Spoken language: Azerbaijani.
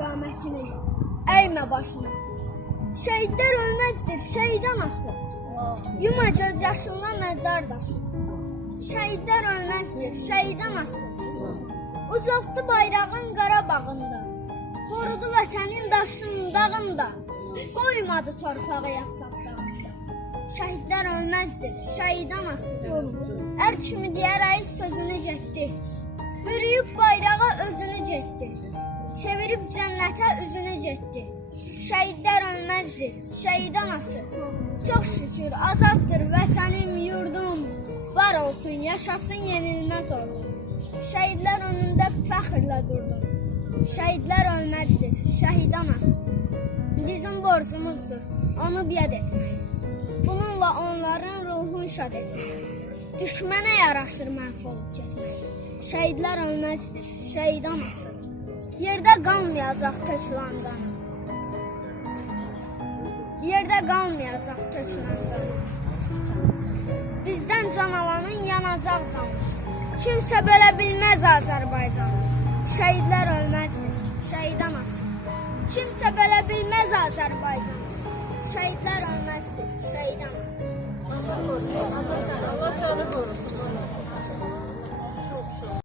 qamətini, əymə başını. Şəhidlər ölməzdir, şəhid anası. Yuma göz yaşınla məzar daşı. Şəhidlər ölməzdir, şəhid anası. Ucaltdı bayrağın Qarabağında. Qorudu vətənin daşının dağında. Qoymadı torpağa yataqda. Şəhidlər ölməzdir, şəhid anası. Ər kimi deyərək sözünü getdi. Bürüyüb bayrağa özünü getdi. Çevirib cənnətə üzünü getdi. Şəhidlər ölməzdir, şəhid anası. Çox şükür azaddır vətənim, yurdum. Var olsun, yaşasın yenilməz ordum. Şəhidlər önündə fəxrlə durdum. Şəhidlər ölməzdir, şəhid anası. Bizim borcumuzdur onu biad etmək. Bununla onların ruhunu şad etmək. Düşmənə yaraşır məhv olub getmək. Şəhidlər ölməzdir, şəhid anası. Yerdə qalmayacaq tökülən qanı. Yerdə qalmayacaq tökülən qanı. Bizdən can alanın yanacaq canı. Kimsə belə bilməz Azərbaycanı. Şəhidlər ölməzdir, şəhid anası. Kimsə belə bilməz Azərbaycanı. Şəhidlər ölməzdir, şəhid anası. Allah sağlık olsun.